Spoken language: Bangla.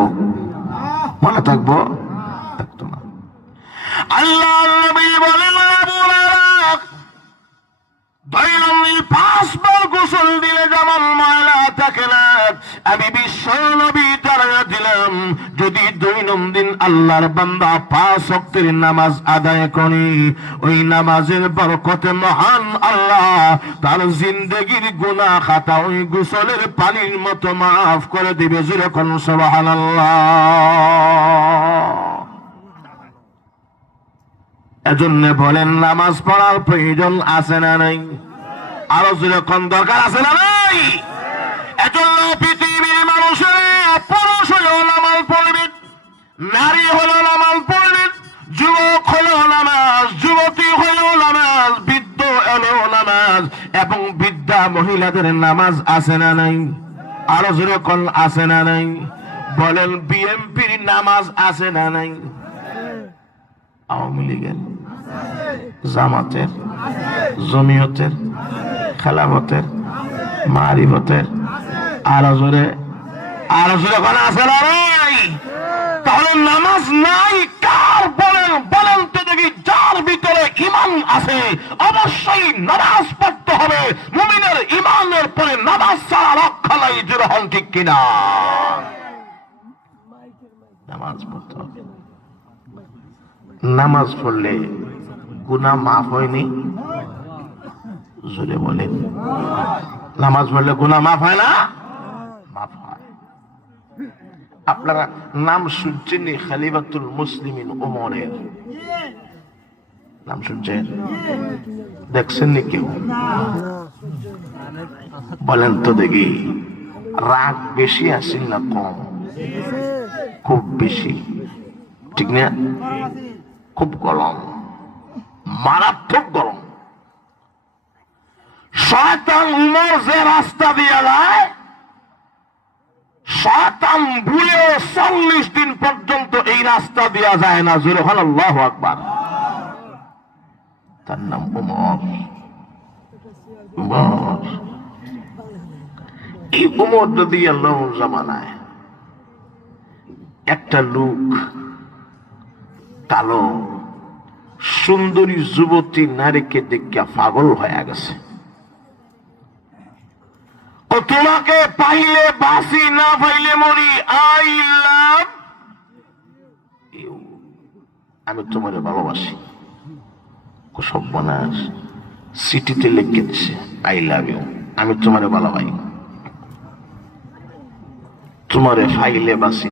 থাকবো? মনে থাকবো? থাকতো না। আল্লাহ নবী বলেন, দৈনন্দিন 5 বার গোসল দিলে যেমন ময়লা থাকে না, আমি বিশ্ব নবী জানিয়ে দিলাম, যদি দৈনন্দিন আল্লাহর বান্দা 5 ওয়াক্তের নামাজ আদায় করে, ওই নামাজের বরকতে মহান আল্লাহ তার জিন্দেগির গুনাহ খাতা ওই গোসলের পানির মতো মাফ করে দিবে। যেরকম সুবহানাল্লাহ। এজন্য বলেন, নামাজ পড়ার প্রয়োজন আছে না নাই? আরো যেরকম দরকার আছে না নাই? এজন্য পৃথিবীর মানুষের, পুরুষ হলেও নামাজ পড়বে, নারী হলেও নামাজ পড়বে, যুবক হলেও নামাজ, যুবতী হলেও নামাজ, বৃদ্ধ হলেও নামাজ, এবং বৃদ্ধা মহিলাদের নামাজ আছে না নাই? আরো যেরকম আছে না নাই? বলেন, বিএনপির নামাজ আছে না নাই? আওয়ামী লীগের, জামাতের, জমিয়তের, খেলাফতের, মারিফতের, আরো জোরে কোন আছে না নাই? তাহলে নামাজ নাই কার? বলেন, বলেন তো দেখি। যার ভিতরে ঈমান আছে অবশ্যই নামাজ পড়তে হবে। মুমিনের ঈমানের পরে নামাজ ছাড়া রক্ষা নাই। যেরকম ঠিক কিনা? নামাজ পড়তে হবে। নামাজ পড়লে গুনাহ মাফ হয়নি? জোরে বলেন। নামাজ পড়লে গুনাহ মাফ হয় না? মাফ হয়। আপনারা নাম শুনছেন খলিফাতুল মুসলিমিন ওমরের নাম শুনছেন? দেখছেন নি কেউ? বলেন তো দেখি, রাগ বেশি আসেন না কম? খুব বেশি, ঠিক না? খুব গরম, মারাত্মক গরম। শয়তান উমর যে রাস্তা দিয়ে যায়, শয়তান ভুলেও 40 দিন পর্যন্ত এই রাস্তা দেওয়া যায় না। জোরে বলেন আল্লাহু আকবার। তার নাম উমর। উমর, এই উমর রাদিয়াল্লাহু জামানায় একটা লোক কালো সুন্দরী যুবতী নারীকে দেখিয়া পাগল হয়ে গেছে। ও তোমাকে পাইলে বাসি, না পাইলে মরি, আই লাভ ইউ, আমি তোমার ভালোবাসি। সব বনাস সিটিতে লিখে দিছে, আই লাভ ইউ, আমি তোমার ভালোবাসি, তোমারে পাইলে বাসি।